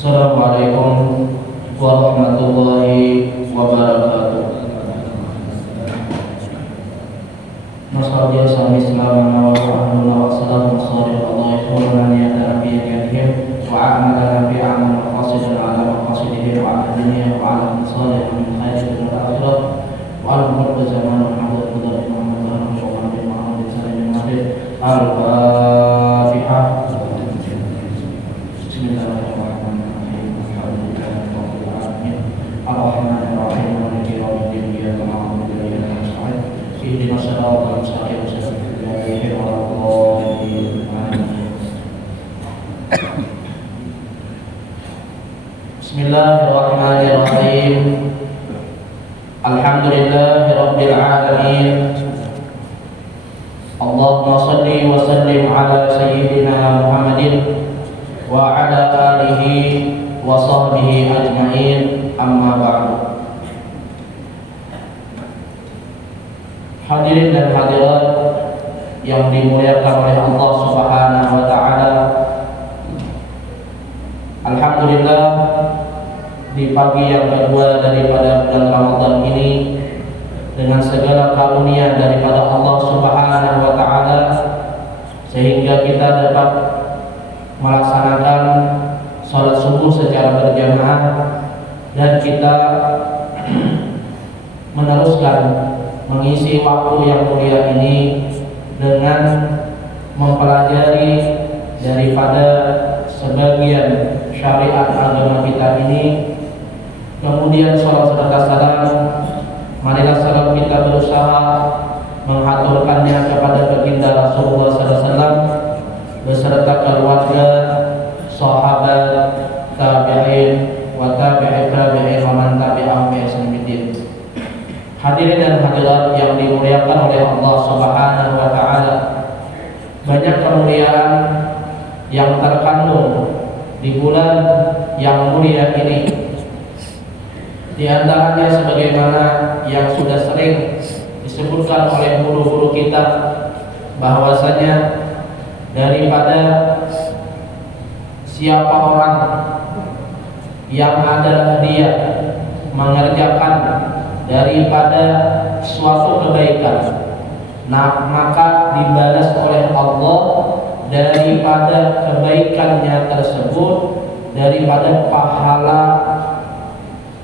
Assalamualaikum warahmatullahi wabarakatuh. Masallallahu sami salamana wa rahmatuna wa salamu sallallahu alaihi wa sallam ya nabiyyi karim wa a'malana fi a'mal maqasid ala maqasidihi wa ala dunya wa ala masalih min khairin dunya wal akhirah wa ala kulli zaman wa ala kulli Muhammad wa ala Muhammad sallallahu alaihi wa sallam. Al-Fatihah. Bismillahirrahmanirrahim. Ar-Rahmanir-Rahim. Maliki yaumiddin. Iyyaka na'budu wa iyyaka nasta'in. Ihdinas siratal mustaqim. Bismillahirrahmanirrahim. Alhamdulillahirabbil alamin. Allahumma shalli wa sallim ala sayyidina Muhammadin wa ala alihi wa sahbihi ajma'in. Amma ba'du. Hadirin dan hadirat yang dimuliakan oleh Allah Subhanahu wa taala. Alhamdulillah, di pagi yang kedua daripada bulan Ramadan ini, dengan segala karunia daripada Allah Subhanahu wa taala, sehingga kita dapat melaksanakan salat subuh secara berjamaah dan kita meneruskan mengisi waktu yang mulia ini dengan mempelajari daripada sebagian syariat agama kita ini. Kemudian salat serta salam, marilah salam kita berusaha menghaturkannya kepada baginda Rasulullah SAW beserta keluarga, sahabat, tabi'in, wa tabi'i tabi'in, wa man tabi'ahum bi ihsan ila yaumil din. Hadirin dan hadirat yang dimuliakan oleh Allah Subhanahu wa taala, banyak kemuliaan yang terkandung di bulan yang mulia ini. Di antaranya sebagaimana yang sudah sering disebutkan oleh guru-guru kita, bahwasanya daripada siapa orang yang adalah dia mengerjakan daripada suatu kebaikan, nah maka dibalas oleh Allah daripada kebaikannya tersebut daripada pahala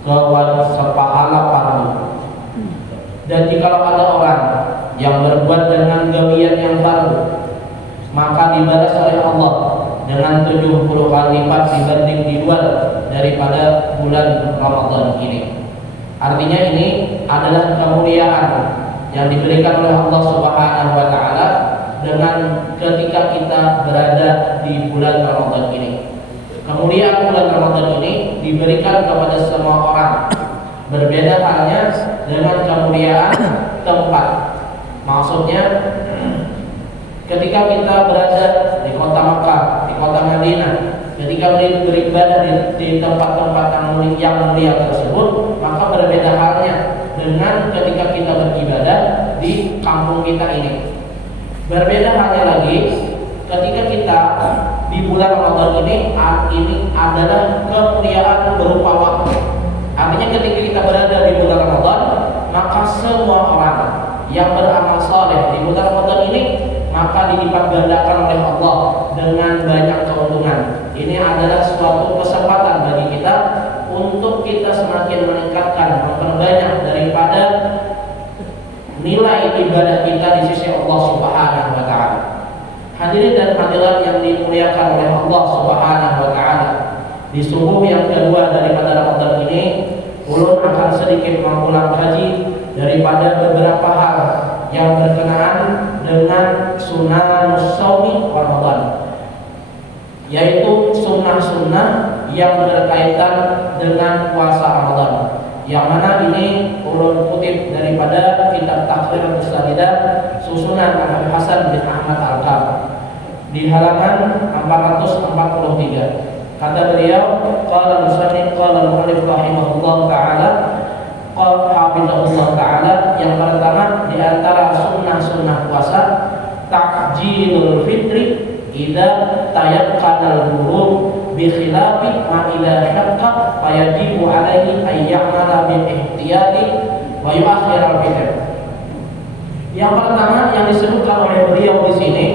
sepahala fardu. Dan jikalau ada orang yang berbuat dengan gawian yang fardu, maka dibalas oleh Allah dengan 70 kali lipat dibanding di luar daripada bulan Ramadan ini. Artinya ini adalah kemuliaan yang diberikan oleh Allah Subhanahu wa taala dengan ketika kita berada di bulan Ramadan ini. Kemuliaan bulan Ramadan ini diberikan kepada semua orang. Berbeda halnya dengan kemuliaan tempat. Maksudnya ketika kita berada di kota Makkah, di kota Madinah, ketika beribadah di tempat-tempat yang mulia tersebut, maka berbeda halnya dengan ketika kita beribadah di kampung kita ini. Berbeda halnya lagi ketika kita di bulan Ramadan ini adalah kemuliaan berupa waktu. Artinya ketika kita berada di bulan Ramadan, maka semua orang yang beramal saleh di bulan Ramadan ini maka dilipat gandakan oleh Allah dengan banyak keuntungan. Ini adalah suatu kesempatan bagi kita untuk kita semakin meningkatkan, memperbanyak daripada nilai ibadah kita di sisi Allah Subhanahu wa taala. Hadirin dan hadirat yang dimuliakan oleh Allah Subhanahu wa taala, di subuh yang kedua daripada Ramadan ini, ulun akan sedikit mengulang kaji daripada beberapa hal yang berkenaan dengan sunnah shaumi Ramadan, yaitu sunnah-sunnah yang berkaitan dengan puasa Ramadan, yang mana ini ulun kutip daripada kitab Takhrir Mustalidah susunan Ahmad Hasan bin Ahmad Al-Kab di halaman 443. Kata beliau, qala musannif qala al-muallif rahimahullah taala, qala hafizahullah taala, yang pertama di antara sunnah-sunnah puasa ta'jilul fitri idza tayaqqanal ghurub bi khilafi ma ila syaqqa fa yajibu alaihi ay ya'mala bil ihtiyati wa yu'akhir al-fitr. Yang pertama yang disebutkan oleh beliau di sini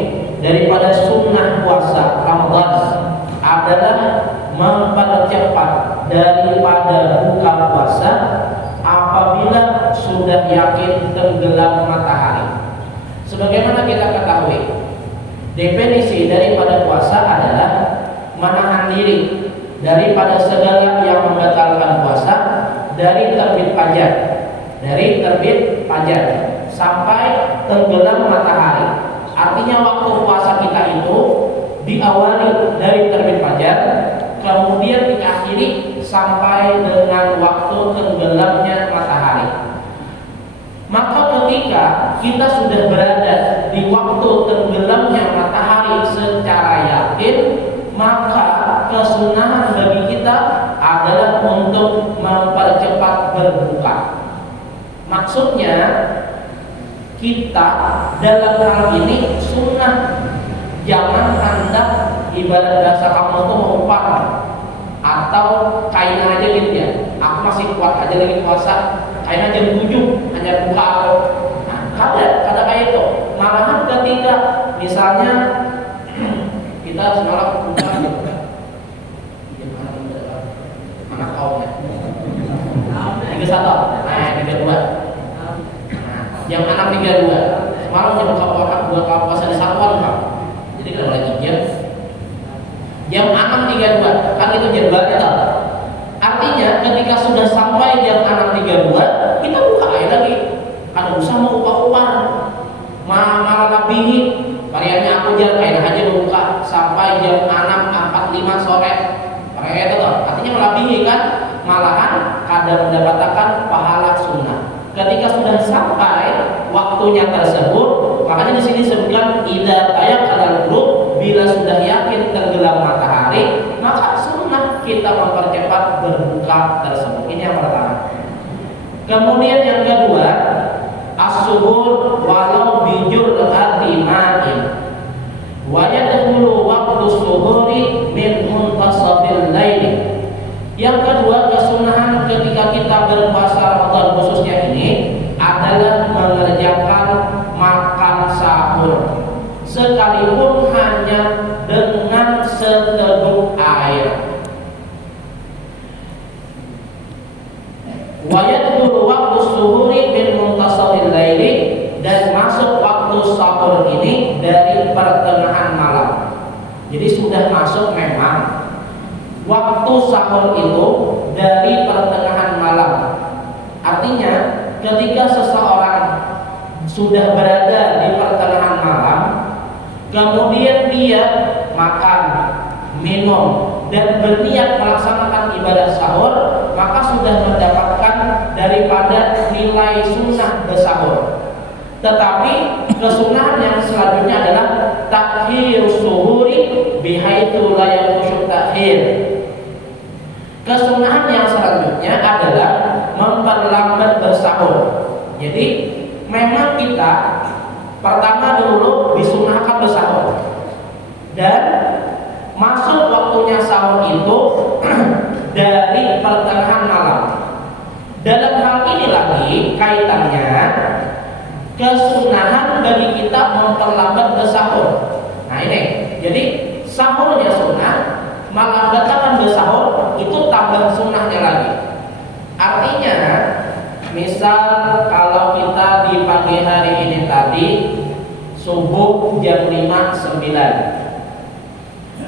daripada sunnah puasa Ramadan adalah mempercepat daripada buka puasa apabila sudah yakin tenggelam matahari. Sebagaimana kita ketahui, definisi daripada puasa adalah menahan diri daripada segala yang membatalkan puasa dari terbit fajar sampai tenggelam matahari. Artinya waktu puasa kita itu diawali dari terbit fajar, kemudian diakhiri sampai dengan waktu tenggelamnya matahari. Maka ketika kita sudah berada di waktu tenggelamnya matahari secara yakin, maka kesunahan bagi kita adalah untuk mempercepat berbuka. Maksudnya kita dalam hal ini sunnah, jangan hendak ibarat bahasa kamu tuh mau upah atau kain aja gitu ya. Aku masih kuat aja lagi puasa, kain jam 7 hanya buka aku. Nah, kada kayak itu. Malahan ketika misalnya kita semalam buka mana kaumnya 31, nah 32. Yang anak 32 semalam dia buka puasa di satuan kan, jadi kalau lagi jam 6.32 kan itu jadwalnya tau. Artinya ketika sudah sampai jam 6.32 kita buka air lagi, kada usah mau upah malah lebihi variannya. Aku jalan kain aja buka sampai jam 6.45 sore kayak itu tau. Artinya melebihi kan, malahan kada mendapatkan pahala sunnah. Ketika sudah sampai waktunya tersebut, makanya di sini disebutkan idza tayaqqanal ghurub, bila sudah yakin tenggelam matahari, maka sunnah kita mempercepat berbuka tersebut. Ini yang pertama. Kemudian yang kedua, as-suhur walau bijur hati ma'in wa yadkhulu waqtu suhuri min muntasafil laili. Yang kedua, kesunahan ketika kita berpuasa Ramadan khususnya ini adalah mengerjakan makan sahur sekalipun hanya dengan seteguk air. Wa yadkhulu waqtu suhuri min muntasafil laili, dan masuk waktu sahur ini dari pertengahan malam. Jadi sudah masuk memang waktu sahur itu dari pertengahan malam. Artinya ketika seseorang sudah berada di pertengahan malam, kemudian dia makan, minum, dan berniat melaksanakan ibadah sahur, maka sudah mendapatkan daripada nilai sunnah bersahur. Tetapi kesunahan yang selanjutnya adalah takhirus suhuri bihaitsu la yakhushu takhir. Kesunahan yang selanjutnya adalah memperlambat bersahur. Jadi memang kita pertama dulu disunahkan bersahur, dan masuk waktunya sahur itu dari pertengahan malam. Dalam hal ini lagi kaitannya kesunahan bagi kita memperlambat bersahur. Nah ini, jadi sahurnya sunnah, melambatkan bersahur itu tambah sunnahnya lagi. Artinya, misal kalau kita di pagi hari ini tadi subuh jam 5.09,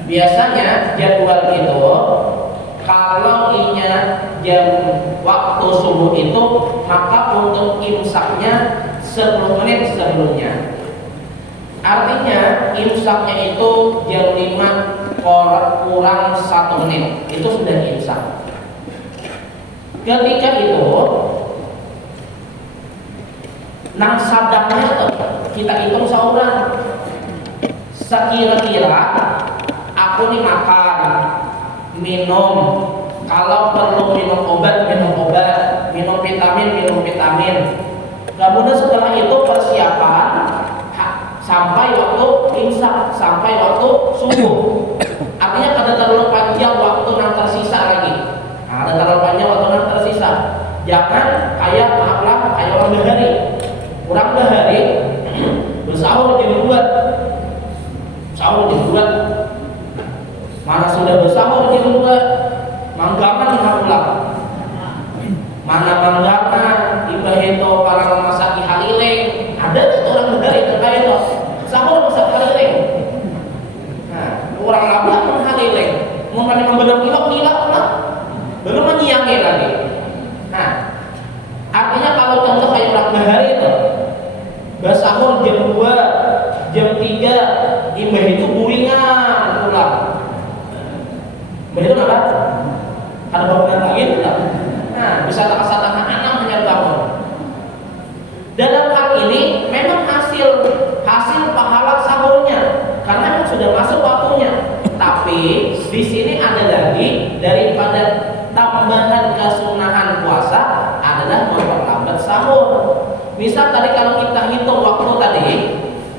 biasanya jadwal itu kalau jam waktu subuh itu, maka untuk imsaknya 10 menit sebelumnya. Artinya imsaknya itu jam 5 kurang 1 menit, itu sudah imsak. Ketika itu nang sadangnya kita hitung sahuran. Sekira-kira aku nih makan, minum, kalau perlu minum obat, minum vitamin. Kemudian setelah itu persiapan sampai waktu imsak, sampai waktu subuh. Artinya kada terlalu panjang sahur jam 2. Sahur jam 2. Mana sudah bersahur jam 2, manggaman pulang. Mana manggaman imbah itu para masak haliling. Ada tuh orang dari kayak itu. Sahur masak haliling. Nah, orang lama menghaliling. Mau kan membenar kilok lah. Belum menyiangin lagi. Nah, artinya kalau contoh kayak orang bahari itu bersahur jam 2, jam 3, imbah itu buringan pulang. Begitu apa? Ada bangunan lagi tidak? Nah, bisa tak anak hanya bangun. Dalam hal ini memang hasil pahala sahurnya karena memang sudah masuk waktunya. Tapi di sini ada lagi daripada tambahan kesunahan puasa adalah memperlambat sahur. Misal tadi kalau kita hitung waktu tadi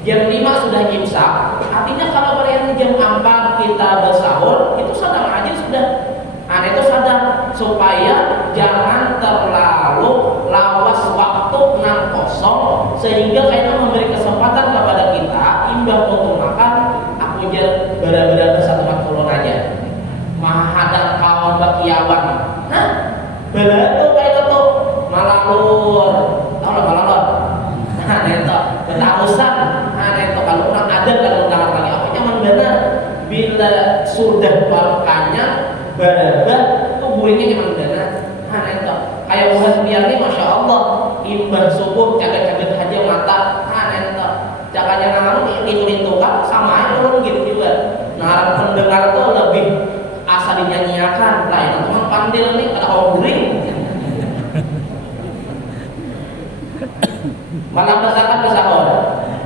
jam 5 sudah imsak, artinya kalau pada jam 4 kita bersahur itu sadar aja sudah. Nah itu sadar supaya jangan terlalu lawas waktu nang kosong sehingga kayaknya memberi kesempatan kepada kita imbah untuk makan aku jar beda-beda satu makulon aja mahadang kawan bakiawan. Nah bela tuh kayak itu malalur, tahu lah malalur. Nah itu ketahusan. Nah itu kalau orang ada kalau orang lagi apa nyaman benar bila sudah waktunya berubah tuh buihnya nyaman benar. Nah itu kayak buah biar nih masya Allah imbah subuh cagat-cagat aja mata. Nah itu cakanya nangan itu kan sama aja orang gitu juga. Nah pendengar tuh lebih asa dinyanyiakan lah itu teman pandil nih ada obring malam bersahur bersahur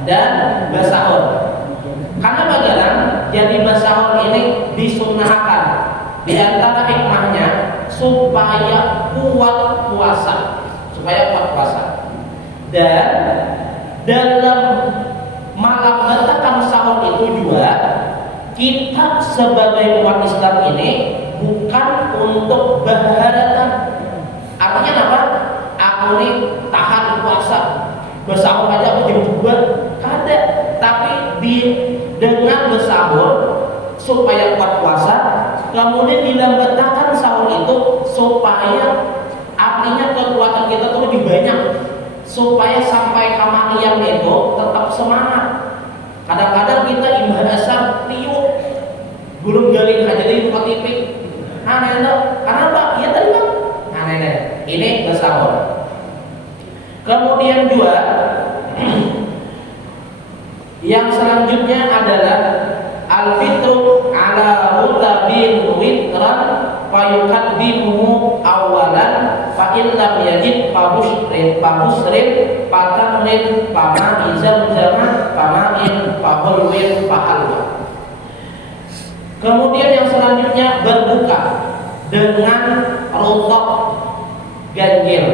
dan bersahur karena bagaimana jadi bersahur ini disunahkan di antara hikmahnya supaya kuat puasa dan dalam malam bentakan sahur itu juga kita sebagai umat Islam ini bukan untuk berharatan. Artinya apa? Aku nih tahan puasa bersahur aja aku jam 2 kada. Tapi dengan bersahur supaya kuat puasa, kemudian dilambatakan sahur itu supaya artinya kekuatan kita tuh lebih banyak, supaya sampai kamanian itu tetap semangat. Kadang-kadang kita imbah dasar tiup belum galing aja di buka TV. Aneh itu, karena apa? Iya tadi bang. Aneh ini bersahur. Kemudian juga yang selanjutnya adalah al-fitru ala rutabin witran fayukaddimuhu awalan fa in lam yajid pabusrin patamrin pama izam zaman pamain pahulwin pahalwa. Kemudian yang selanjutnya berbuka dengan rutab ganjil.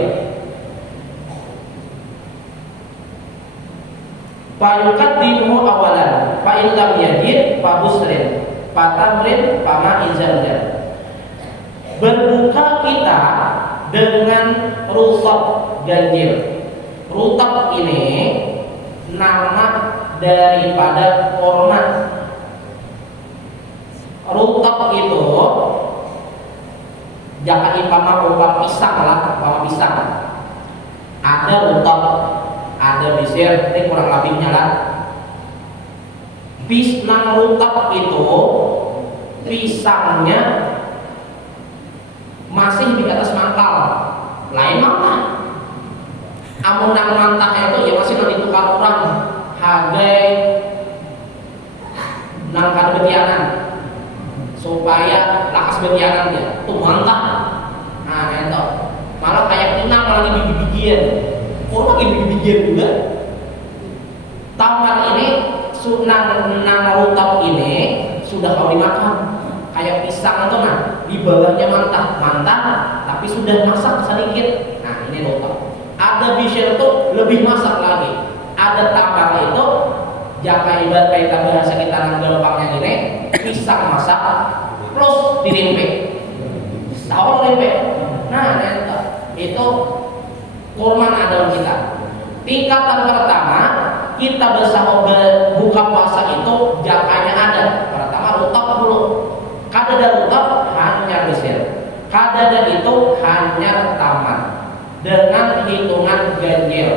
Fayukaddimuhu awalan fa in lam yajid pabusrin patamrin pama izam zaman. Berbuka kita dengan rutab ganjil. Rutab ini nama daripada korma. Rutab itu jangan umpama pisang lah, umpama pisang. Ada rutab, ada bisir, ini kurang lebihnya lah. Nang rutab itu pisangnya masih di atas mangkal, lain mangkal. Amun nang mantahnya itu ya masih nanti tukar orang hagai nang kada betianan supaya lakas betianan dia tuh mantah. Nah itu malah kayak inang malah biji-bijian, orang lagi biji-bijian juga. Tamar ini nang rutab ini sudah kau dimakan kayak pisang itu nah di bawahnya mantah tapi sudah masak sedikit. Nah ini rutab. Ada bisir itu lebih masak lagi. Ada tamar itu jaka ibarat kayak bahasa kita nang gampangnya ini pisang masak plus ditempe. Tahu tempe? Nah itu kurma dalam kita. Tingkatan pertama kita buka puasa itu jakanya ada. Pertama rutab dulu. Kadada rutab hanya besar. Kadada itu hanya taman dengan hitungan ganjil.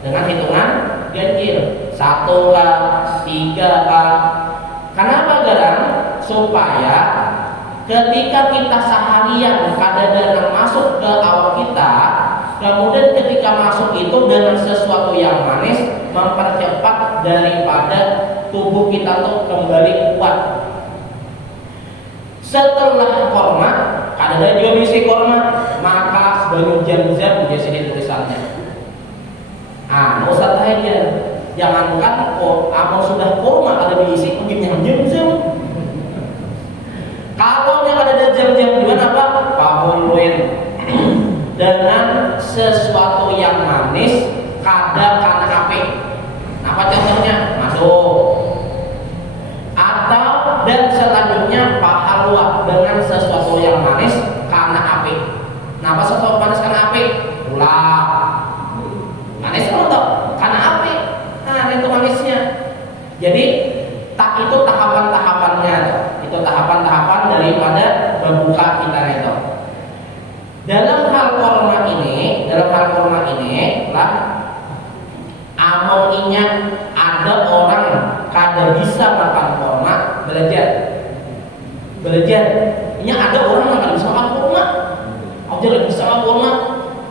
Dengan hitungan ganjil 1 kah, 3 kah. Kenapa garam? Supaya ketika kita seharian kadada masuk ke awal kita, kemudian ketika masuk itu dengan sesuatu yang manis mempercepat daripada tubuh kita tuh kembali kuat. Setelah korma, kadada juga bisa korma, maka baru jam-jam jadi sini tulisannya. Usah aja, jangankan amal sudah korma ada diisi begini jam-jam. Kalau yang ada jam-jam gimana Pak? Pahuluin dengan sesuatu yang manis kada kana api. Apa contohnya? Masuk. Atau dan selanjutnya pahalwa dengan sesuatu yang manis kana api. Apa sesuatu manis kana api? Ulah. Manis untuk kana api. Nah, itu manisnya. Jadi tak itu tahapan-tahapannya. Itu tahapan-tahapan daripada berbuka kita itu. Dalam hal korma ini lah amoninya ada orang kada bisa makan korma belajar. Ini ada orang yang kada bisa makan korma. Aku tidak bisa makan korma.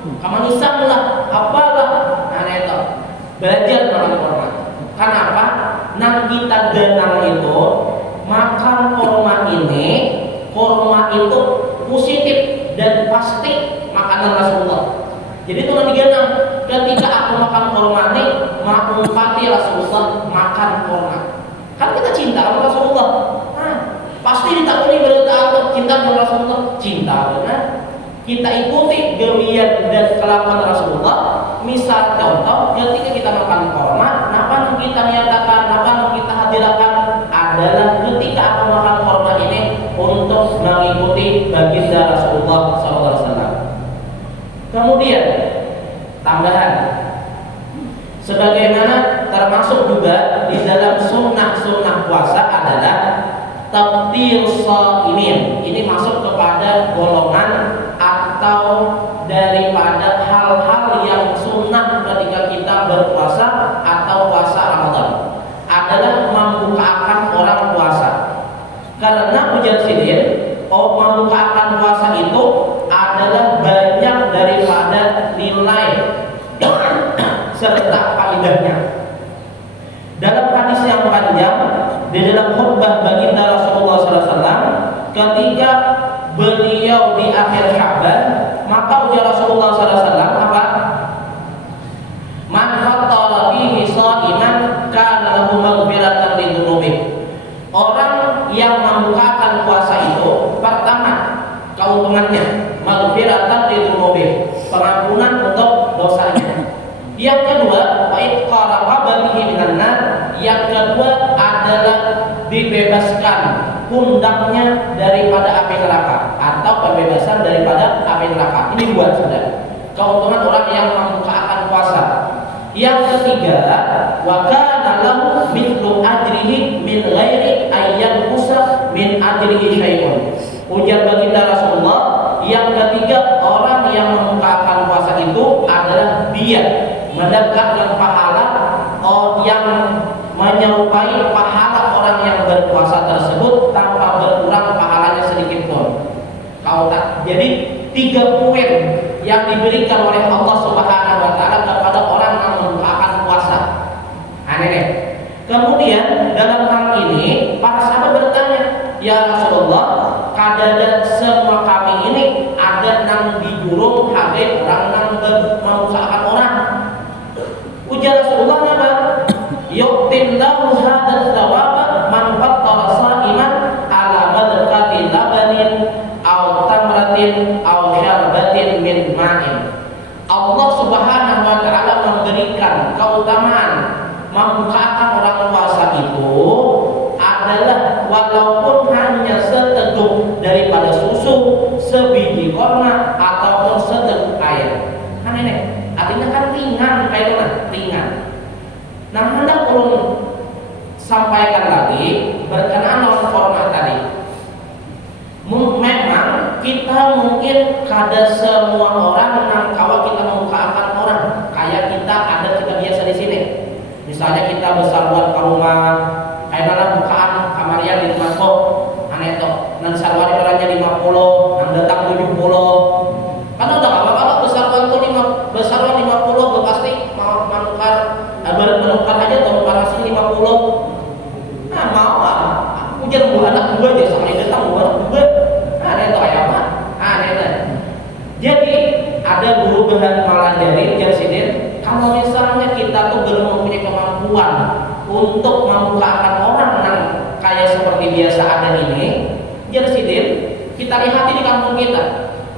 Kamanisan lah, apalah. Nah itu belajar makan korma. Kenapa? Nang kita denang itu makan korma itu positif dan pasti makanan Rasulullah. Jadi itu nanti genang ketika aku makan korma ini mengumpati Rasulullah makan korma. Kan kita cinta sama Rasulullah. Pasti ditakuni berita cinta sama Rasulullah. Cinta benar. Kita ikuti gawian dan kelakuan Rasulullah. Misal contoh ketika kita makan korma, apa kita nyatakan, apa kita hadirkan adalah ketika aku makan korma ini untuk mengikuti baginda Rasulullah SAW. Kemudian tambahan, sebagaimana termasuk juga di dalam sunnah puasa adalah tabdir shaimin. Ini masuk kepada golongan atau daripada hal-hal yang sunnah ketika kita berpuasa atau puasa Ramadan adalah membukakan orang puasa. Karena ujar sidin, membukakan puasa itu adalah banyak daripada nilai serta faedahnya. Dalam hadis yang panjang di dalam khutbah baginda Rasulullah SAW ketika beliau di akhir Sya'ban, maka ujar Rasulullah SAW apa? Man fattara fihi sha'iman kana lahu maghfiratan li dzunubih. Orang yang membukakan puasa itu pertama keuntungannya maghfiratan li dzunubih, pengampunan untuk dosanya. Yang kedua, wa itqara qabalihi minan nar. Yang kedua adalah dibebaskan pundaknya daripada api neraka atau pembebasan daripada api neraka. Ini dua sudah keuntungan orang yang membukakan puasa. Yang ketiga, wa kana lahu mithlu ajrihi min ghairi ayyan qusa min ajrihi syai'un. Ujar baginda Rasulullah, yang ketiga orang yang membukakan puasa itu adalah dia mendapatkan pahala yang menyerupai pahala orang yang berpuasa tersebut tanpa berkurang pahalanya sedikit pun. Jadi 3 poin yang diberikan oleh Allah Subhanahu wa taala kepada orang yang membukakan puasa. Aneh. Kemudian dalam hal ini para sahabat bertanya, "Ya Rasulullah, kadada semua kami ini ada nang digurung habe orang nang membukakan orang." Ujar Rasulullah apa? Yu'tillahu hadzal thawaba man fattara sha'iman ala madqati labanin aw tamratin aw syarbatin min ma'in. Allah Subhanahu wa taala memberikan keutamaan membukakan orang puasa itu adalah walaupun hanya seteguk daripada susu, sebiji korma ataupun seteguk air. Kan ini artinya kan ringan kayak itu ringan. Nah, ulun sampaikan lagi berkenaan dengan format tadi. Memang kita mungkin kada semua orang nang kawa kita membukakan orang kayak kita biasa di sini. Misalnya kita bersaluan ke rumah, kayak nana bukaan kamarian di rumah kok, aneh toh, nan saluan orangnya 50, nang datang 70. Karena udah apa-apa bersaluan tuh bersaluan 50 pasti mau menukar aja atau menukar sini 50. Nah mau ah, ujar dua anak dua aja sama yang datang dua. Aneh toh kayak apa? Aneh toh. Jadi ada guru bahan Malandari Jarsidin, kalau misalnya kita tuh belum mempunyai kemampuan untuk membukakan orang yang kayak seperti biasa ada ini, Jarsidin, kita lihat di kampung kita.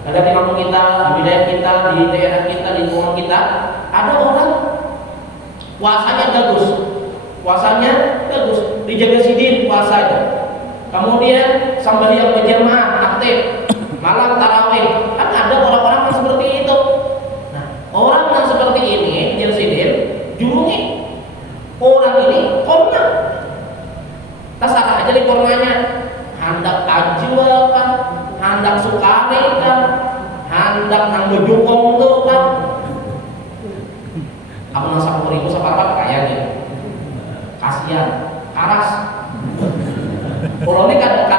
Ada di kampung kita, di wilayah kita, di daerah kita, di lingkungan kita, ada orang puasanya bagus, dijaga sidin puasa itu. Kemudian sembahyang berjamaah aktif, malam tarawih, kan ada orang-orang yang seperti itu. Nah, orang yang seperti ini, Jarsidin, jurungi orang ini korma. Terserah aja di kormanya, hendak ajwa kan, hendak sukari kan, hendak nang bejukong tuh kan. Aku nang 10.000 sepakat kaya dia. Kasihan, karas. Kalau ini kan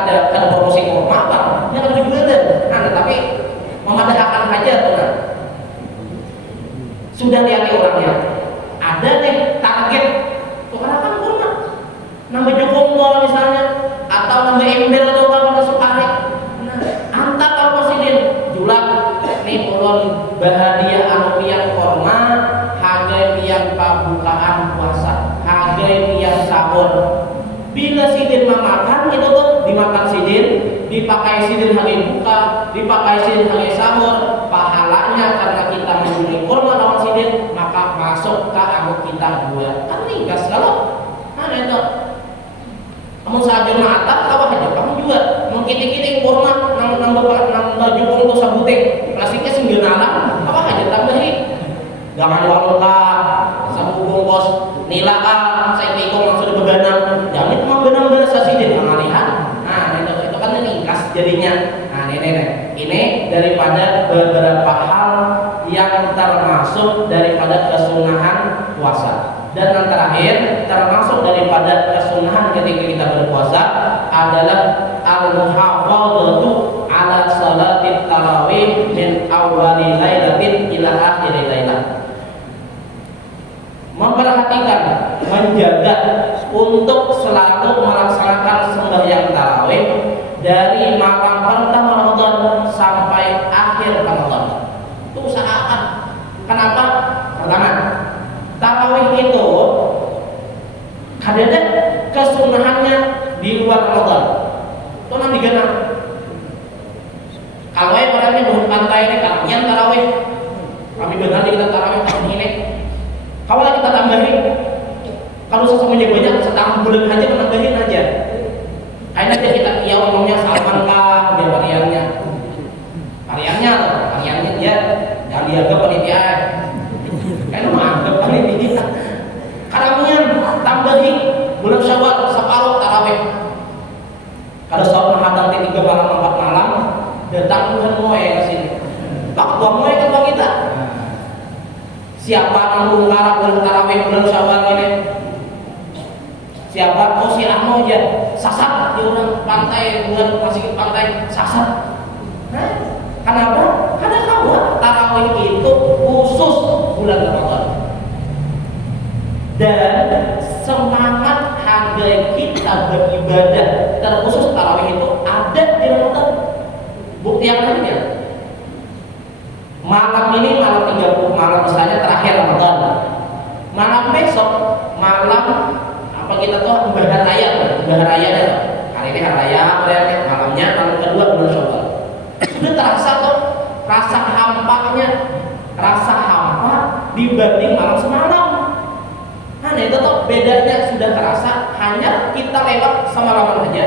promosi korma kan, ini kan dibeli. Nah, tapi memadahkan aja tuh kan. Sudah lihat orangnya. Ada nih target. Tuh karena kan korma. Nambah jokong tuh misalnya, atau nambah embel atau apa sukari. Nah, antar kalau presiden julat nih ulun bahagia anu pian korma, harga pian pembukaan puasa, harga pian sahur. Bila sidin memakan itu tuh dimakan sidin, dipakai sidin hari buka, dipakai sidin hari sahur, pahalanya karena kita menjadi korma lawan sidin, maka masuk ke anu kita dua. Kan ringkas kalau mana itu? Kamu saja mata, kawah aja kamu juga. Mengkiting-kiting korma, nambah jukung tuh sabuting, klasiknya 9 alam, kawah aja tambahin. Jangan walukah, sabu bungkus, nilakah, saya ikut langsung bebenang. Jangan itu mau benang bahasa sidin, ngalihan. Nah, itu kan ringkas jadinya. Nah, ini daripada beberapa hal yang termasuk daripada kesunahan puasa. Dan yang terakhir, termasuk daripada kesunahan ketika kita berpuasa adalah al-muhafadzatu ala salatit tarawih min awwali lailatin ila akhir lailah. Memperhatikan, menjaga untuk selalu melaksanakan sembahyang tarawih dari malam pertama Ramadan sampai akhir Ramadan. Itu usahakan. Kenapa? Pertama, tarawih itu kadang kesunahannya di luar Ramadan. Itu nanti digenap. Kalau orangnya belum pantai ini kalian tarawih, kami benar kita tarawih tahun ini. Kalau kita tambahin, kalau sesamanya banyak, setahun bulan aja menambahin aja. Akhirnya kita ngomongnya salman kah, dia variannya dia jangan dianggap panitia. Kayak menganggap panitia. Karamian tambahin bulan Syawal separuh tarawih. Kalau soal menghadang 3 malam 4 malam, datang Tuhan Moe ke sini. Pak Tuhan Moe kan bang kita. Siapa yang menggarap bulan tarawih bulan Syawal ini? Siapa? Oh si Rahmo aja. Sasat di orang pantai, bulan masih ke pantai sasat. Nah, kenapa? Karena kawan tarawih itu khusus bulan Ramadan. Dan semangat harga kita beribadah terkhusus tarawih itu ada di Ramadan. Bukti yang lainnya, malam ini malam 30 malam misalnya terakhir Ramadan, malam besok malam apa kita tuh ibadah raya hari ini hari raya malamnya malam kedua bulan Syawal. Sudah terasa tuh rasa hampa dibanding malam semalam. Nah itu tuh bedanya sudah terasa, hanya kita lewat semalaman aja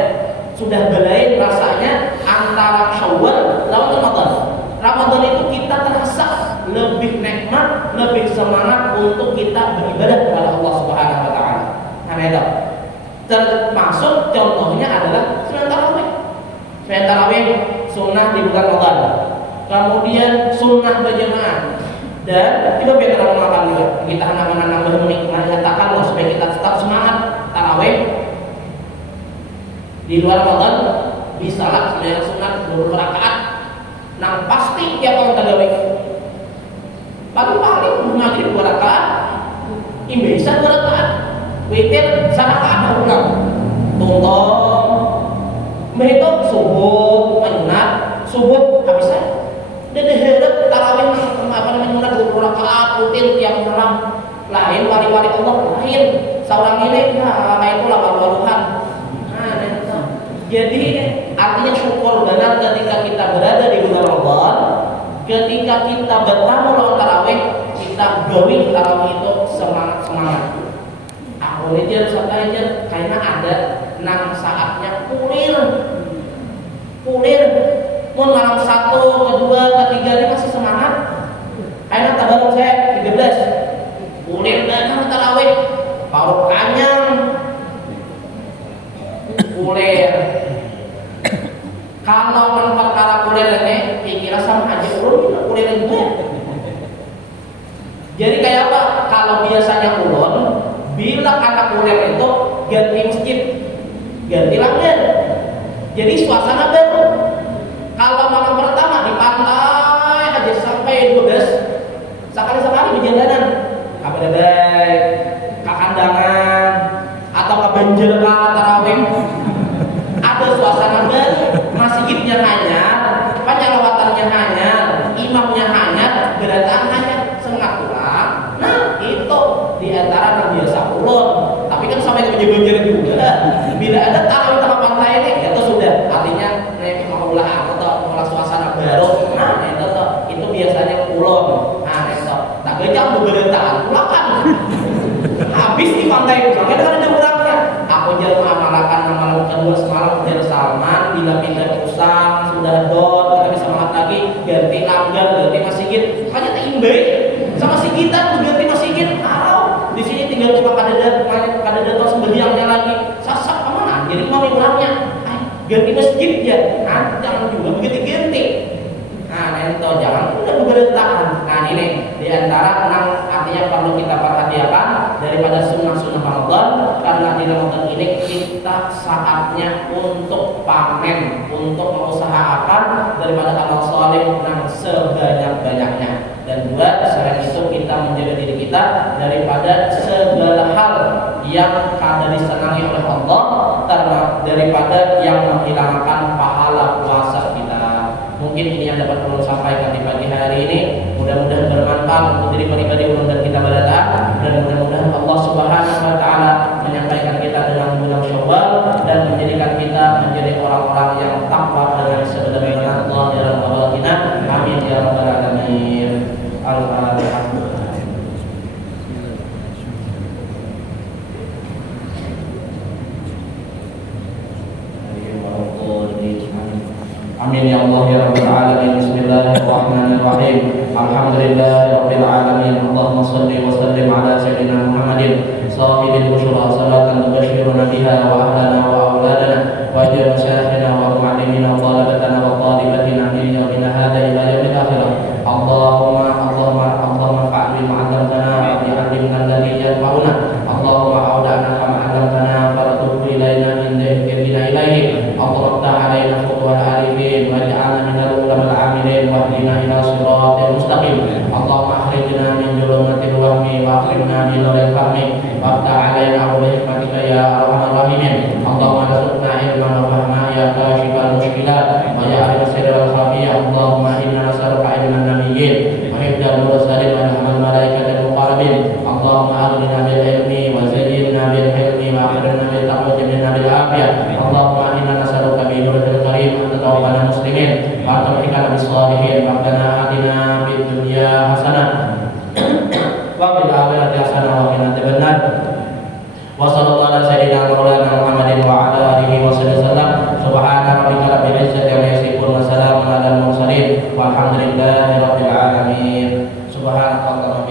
sudah belain rasanya antara Syawal lawan Ramadan. Ramadan itu kita terasa lebih nikmat, lebih semangat untuk kita beribadah kepada Allah Subhanahu wa taala. itu. Termasuk contohnya adalah sunat tarawih. Sunat tarawih sunnah di bulan Ramadan. Kemudian sunnah berjamaah. Dan juga biar kita makan juga. Kita anak-anak menyatakan supaya kita tetap semangat tarawih di luar Ramadan bisa lah sembahyang sunat 20 rakaat. Nah pasti tiap tahun tarawih. Paling maghrib 2 rakaat, imbesan 2 rakaat, witir 1 rakaat ulang. Tungtong, menghitung subuh, menyunat, subuh habis saya. Dan diharap tarawih menyunat 20 rakaat rutin tiap malam. Lain wali-wali Allah lain. Seorang ini ya itulah baru-baruhan. Jadi artinya syukur benar ketika kita berada di bulan Ramadan, ketika kita bertamu lawan tarawih, kita gawin tarawih itu semangat. Aku aja sampai aja karena ada nang saatnya kulir. Mun malam 1, kedua, ketiga ini masih semangat. Karena tabarung saya 13. Kulir dan tarawih, paut kanyang. Kulir. Kalau perkara kulir ini pikiran sama aja ulun kulir juga. Jadi kayak apa? Kalau biasanya ulun bila anak kulir itu ganti masjid, ganti langgar. Jadi suasana baru. Kalau malam pertama di pantai aja sampai 12, sekali-sekali di jalanan, kabar baik, ke kandangan atau ke benjelka tarawih. Ada suasana baru, masjidnya hanyar, penyelawatannya hanyar, imamnya hanyar, berataan hanyar, sengat pulang. Nah itu diantara yang biasa ulun. Tapi kan sampai ke banjir juga. Bila ada tarawih tengah pantai ini, itu sudah artinya mengulah suasana baru. Nah itu biasanya ulun. Nah itu tak gejak berataan pulakan. Habis di pantai itu, kan ada kurangnya. Aku jalan mengamalkan amalan kedua semalam kejar Salman, bila pindah pusang sudah dot, kita bisa semangat lagi, ganti langgar, ganti masjid, hanya terimbe sama sigitan, ganti masjid, harau di sini tinggal cuma kada datang sembeliangnya lagi, sasak kemana? Jadi mau kurangnya, ganti masjid ya, jangan juga begitu-ganti. Nah, itu jangan udah bebertaan. Nah ini diantara 6 artinya perlu kita perhatikan daripada sunnah-sunnah Ramadan, karena di Ramadan ini kita saatnya untuk panen, untuk mengusahakan daripada amal saleh yang sebanyak-banyaknya. Dan dua, selain itu kita menjaga diri kita daripada segala hal yang kada disenangi oleh Allah, daripada yang menghilangkan pahala puasa kita. Mungkin ini yang dapat ulun sampaikan di pagi hari ini. Mudah-mudahan bermanfaat untuk diri pribadi ulun dan kita berada, dan mudah-mudahan Allah Subhanahu wa taala menyampaikan kita dengan bulan Syawal dan menjadikan kita menjadi orang-orang yang takwa dengan sebenar-benarnya Allah dalam bawatina. Amin ya rabbal alamin. Al-Fatihah. Amin ya Allah ya rabbal alamin. Bismillahirrahmanirrahim. Alhamdulillahirabbil alamin. Allahumma shalli wa sallim ala sayyidina Muhammadin sahibil busyra salatan tubashshiruna biha wa ahlana wa auladana wa ajra masyayikhina wa muallimina wa talabatana wa talibatina min yawmina hadha ila yaumil akhirah. Allahumma fa'al bima 'allamtana wa bi'allimna alladhi yanfa'una. Allahumma awda'na kama 'allamtana faratub ilaina min dhikri ilaihi. Allahumma ta'alaina khutwal alifin waj'alna minal ulama al-amilin wahdina ila siratal mustaqim. Allahumma akhrijna min julumatil wahmi wa akrimna min nuril fahmi waftah alaina bi hikmatika ya arhamar rahimin. Allahumma arzuqna ilman wa fahma ya kashifal mushkilat wa ya alim sirral khafiyah. Allahumma inna nas'aluka ilman nabiyyin wa hifdzal mursalin wa rahmal malaikatil muqarrabin. Allahumma aghnina bil ilmi wa zayyinna bil hilmi wa akhrijna bil taqwa minna bil afiyah. Allahumma inna nas'aluka bi nuril karim an tatawaffana muslimin wa tarfikana bis salihin. Rabbana atina fid dunya hasanah wa fil akhirati hasanah wa qina adzabannar. Wa sallallahu ala sayyidina maulana Muhammadin wa ala alihi wa sallam. Subhana rabbika rabbil izzati amma yasifun wa salamun alal mursalin walhamdulillahi rabbil alamin. Subhanallah.